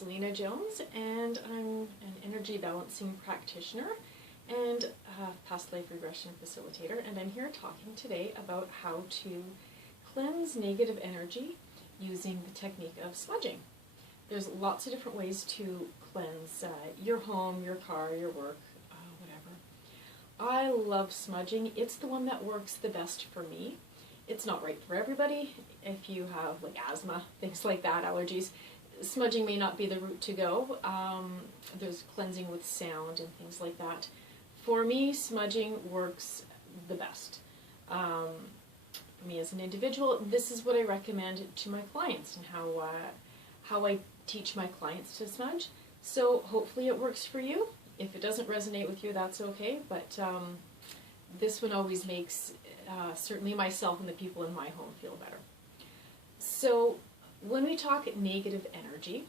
Selena Jones, and I'm an energy balancing practitioner and past life regression facilitator, and I'm here talking today about how to cleanse negative energy using the technique of smudging. There's lots of different ways to cleanse your home, your car, your work, whatever. I love smudging. It's the one that works the best for me. It's not right for everybody. If you have like asthma, things like that, allergies, smudging may not be the route to go. There's cleansing with sound and things like that. For me, smudging works the best. For me as an individual, this is what I recommend to my clients and how I teach my clients to smudge. So hopefully it works for you. If it doesn't resonate with you, that's okay, but this one always makes certainly myself and the people in my home feel better. So when we talk negative energy,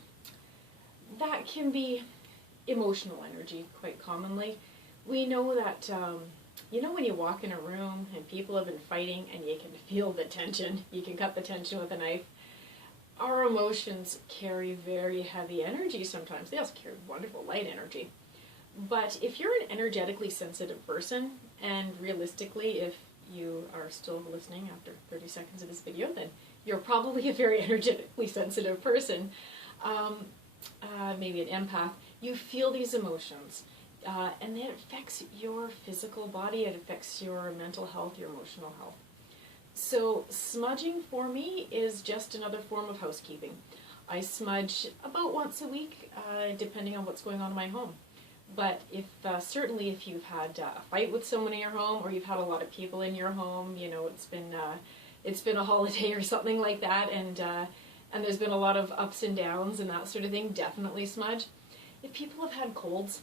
that can be emotional energy quite commonly. We know that, when you walk in a room and people have been fighting and you can feel the tension, you can cut the tension with a knife. Our emotions carry very heavy energy sometimes. They also carry wonderful light energy. But if you're an energetically sensitive person, and realistically, if you are still listening after 30 seconds of this video, then you're probably a very energetically sensitive person, maybe an empath. You feel these emotions, and it affects your physical body, it affects your mental health, your emotional health. So smudging for me is just another form of housekeeping. I smudge about once a week, depending on what's going on in my home. But certainly if you've had a fight with someone in your home, or you've had a lot of people in your home, it's been a holiday or something like that, and there's been a lot of ups and downs and that sort of thing, definitely smudge. If people have had colds,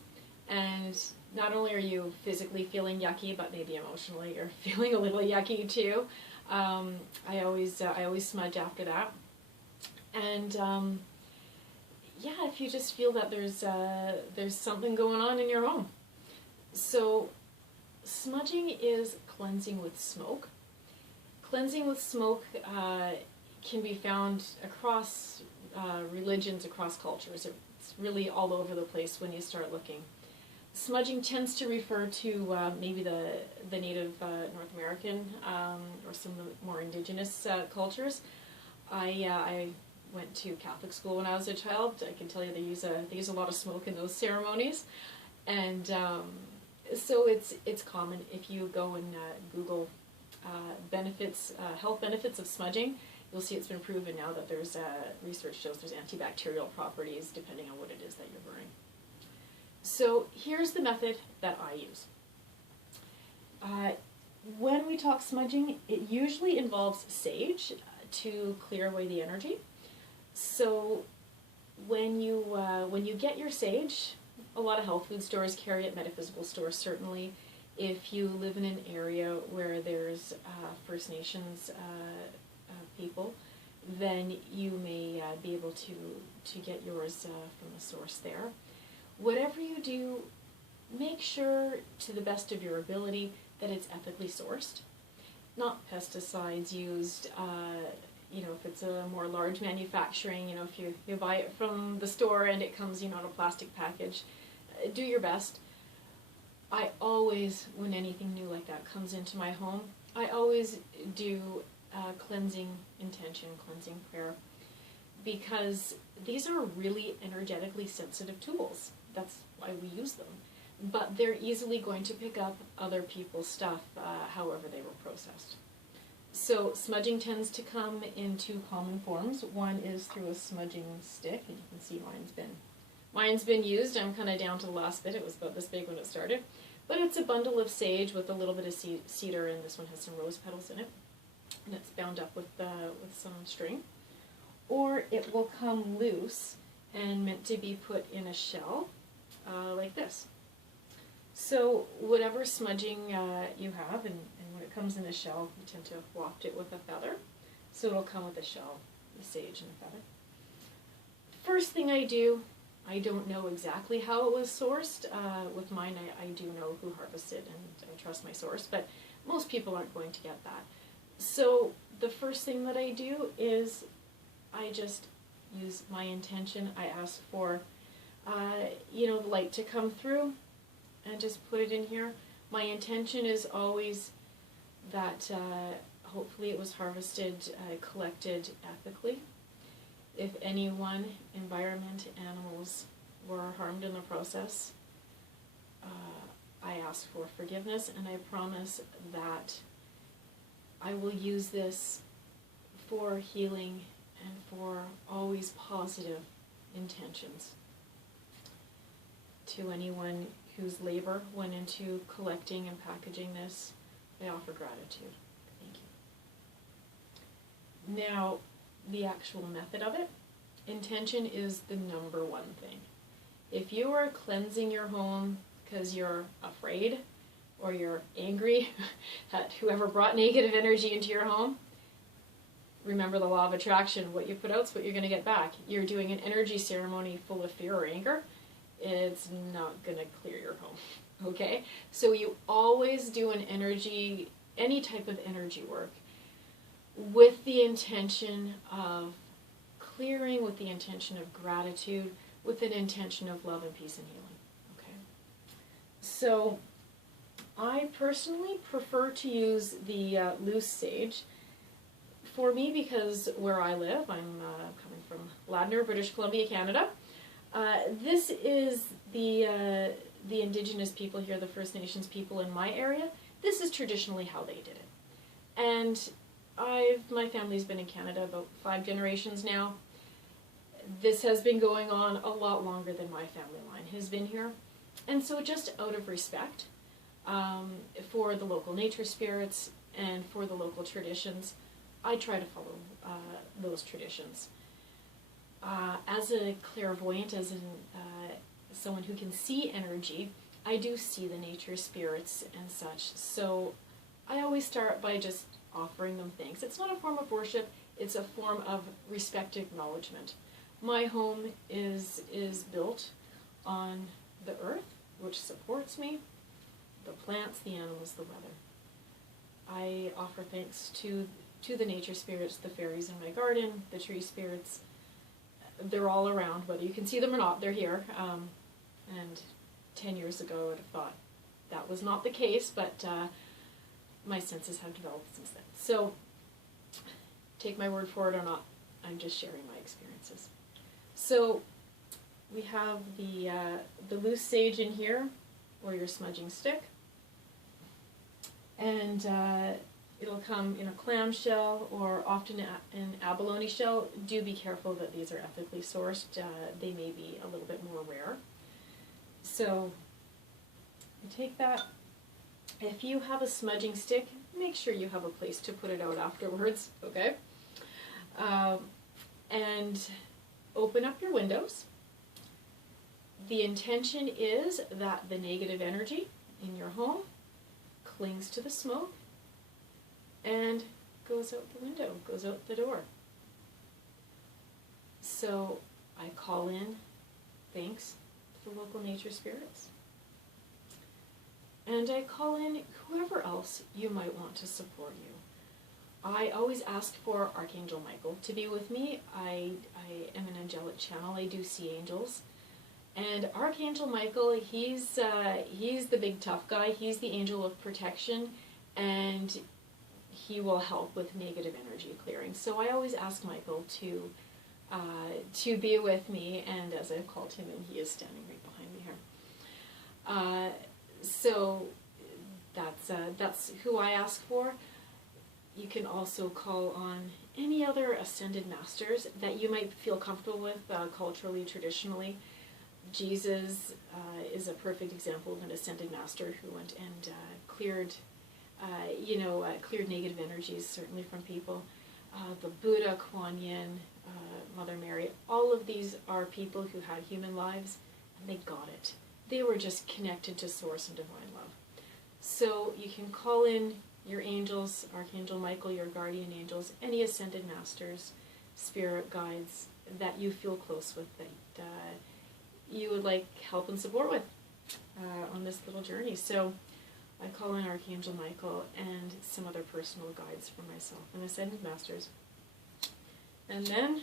and not only are you physically feeling yucky, but maybe emotionally you're feeling a little yucky too, I always smudge after that. And if you just feel that there's something going on in your home. So smudging is cleansing with smoke. Cleansing with smoke can be found across religions, across cultures. It's really all over the place when you start looking. Smudging tends to refer to maybe the native North American or some of the more indigenous cultures. I went to Catholic school when I was a child. I can tell you they use a lot of smoke in those ceremonies, and so it's common. If you go and Google health benefits of smudging, you'll see it's been proven now that there's research shows there's antibacterial properties depending on what it is that you're burning. So here's the method that I use. When we talk smudging, it usually involves sage to clear away the energy. So when you get your sage, a lot of health food stores carry it, metaphysical stores certainly. If you live in an area where there's First Nations people, then you may be able to get yours from the source there. Whatever you do, make sure to the best of your ability that it's ethically sourced, not pesticides used. If it's a more large manufacturing, if you buy it from the store and it comes, in a plastic package, do your best. I always, when anything new like that comes into my home, I always do cleansing intention, cleansing prayer, because these are really energetically sensitive tools. That's why we use them. But they're easily going to pick up other people's stuff, however they were processed. So smudging tends to come in two common forms. One is through a smudging stick, and you can see mine's been used. I'm kind of down to the last bit. It was about this big when it started. But it's a bundle of sage with a little bit of cedar, and this one has some rose petals in it. And it's bound up with some string. Or it will come loose and meant to be put in a shell, like this. So whatever smudging you have, and when it comes in a shell, you tend to waft it with a feather. So it'll come with a shell, the sage and a feather. First thing I do, I don't know exactly how it was sourced. With mine, I do know who harvested, and I trust my source, but most people aren't going to get that. So the first thing that I do is I just use my intention. I ask for, the light to come through and just put it in here. My intention is always that hopefully it was harvested, collected ethically. If anyone, environment, animals were harmed in the process, I ask for forgiveness, and I promise that I will use this for healing and for always positive intentions. To anyone whose labor went into collecting and packaging this, I offer gratitude. Thank you. Now, the actual method of it. Intention is the number one thing. If you are cleansing your home because you're afraid or you're angry at whoever brought negative energy into your home, remember the law of attraction. What you put out is what you're going to get back. You're doing an energy ceremony full of fear or anger, it's not going to clear your home. Okay? So you always do an energy, any type of energy work, with the intention of clearing, with the intention of gratitude, with an intention of love and peace and healing. Okay? So I personally prefer to use the loose sage. For me, because where I live, I'm coming from Ladner, British Columbia, Canada. This is the Indigenous people here, the First Nations people in my area. This is traditionally how they did it. And my family's been in Canada about 5 generations now. This has been going on a lot longer than my family line has been here. And so just out of respect for the local nature spirits and for the local traditions, I try to follow those traditions. As a clairvoyant, as someone who can see energy, I do see the nature spirits and such. So I always start by just offering them thanks. It's not a form of worship, it's a form of respect acknowledgement. My home is built on the earth, which supports me, the plants, the animals, the weather. I offer thanks to the nature spirits, the fairies in my garden, the tree spirits. They're all around, whether you can see them or not, they're here. And 10 years ago I would have thought that was not the case, but my senses have developed since then. So take my word for it or not, I'm just sharing my experiences. So we have the loose sage in here, or your smudging stick. And it'll come in a clamshell or often an abalone shell. Do be careful that these are ethically sourced. They may be a little bit more rare. So you take that. If you have a smudging stick, make sure you have a place to put it out afterwards, okay? And open up your windows. The intention is that the negative energy in your home clings to the smoke and goes out the window, goes out the door. So I call in thanks to the local nature spirits. And I call in whoever else you might want to support you. I always ask for Archangel Michael to be with me. I am an angelic channel. I do see angels. And Archangel Michael, he's the big tough guy. He's the angel of protection, and he will help with negative energy clearing. So I always ask Michael to be with me, and as I've called him, and he is standing right behind me here. So that's who I ask for. You can also call on any other ascended masters that you might feel comfortable with culturally, traditionally. Jesus is a perfect example of an ascended master who went and cleared negative energies, certainly from people. The Buddha, Kuan Yin, Mother Mary, all of these are people who had human lives, and they got it. They were just connected to Source and Divine Love. So you can call in your angels, Archangel Michael, your guardian angels, any ascended masters, spirit guides that you feel close with, that you would like help and support with on this little journey. So I call in Archangel Michael and some other personal guides for myself and ascended masters. And then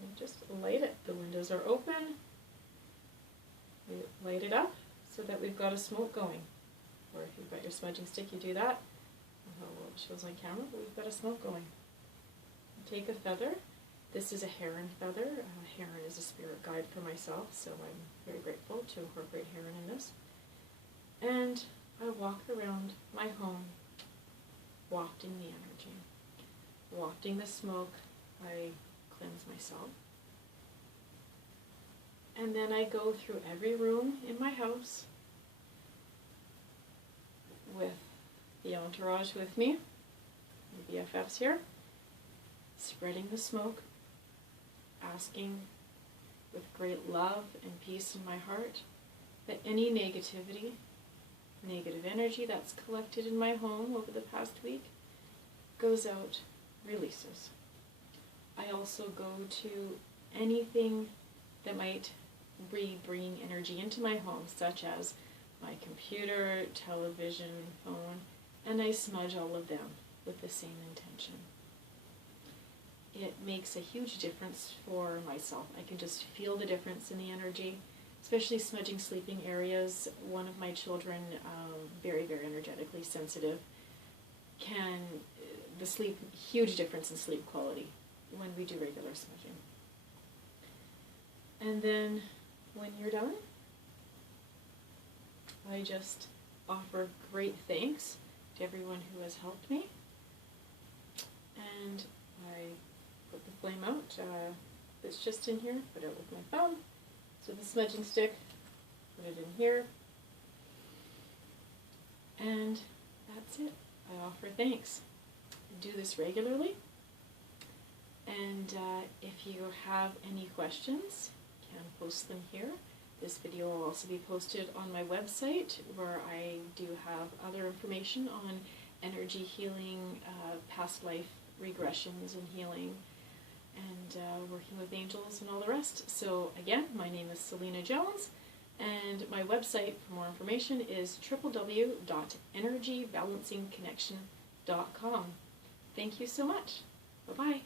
And just light it. The windows are open. We light it up so that we've got a smoke going. Or if you've got your smudging stick, you do that. I don't know what it shows on camera, but we've got a smoke going. Take a feather. This is a heron feather. Heron is a spirit guide for myself, so I'm very grateful to incorporate heron in this. And I walk around my home, wafting the energy, wafting the smoke. I cleanse myself. And then I go through every room in my house with the entourage with me, the BFFs here, spreading the smoke, asking with great love and peace in my heart that any negativity, negative energy that's collected in my home over the past week goes out, releases. I also go to anything that might be bringing energy into my home, such as my computer, television, phone, and I smudge all of them with the same intention. It makes a huge difference for myself. I can just feel the difference in the energy, especially smudging sleeping areas. One of my children, very, very energetically sensitive, huge difference in sleep quality when we do regular smudging. And then when you're done, I just offer great thanks to everyone who has helped me. And I put the flame out. It's just in here. Put it with my thumb. So the smudging stick, put it in here. And that's it. I offer thanks. I do this regularly. And if you have any questions, you can post them here. This video will also be posted on my website, where I do have other information on energy healing, past life regressions and healing, and working with angels and all the rest. So again, my name is Selena Jones, and my website for more information is www.energybalancingconnection.com. Thank you so much. Bye-bye.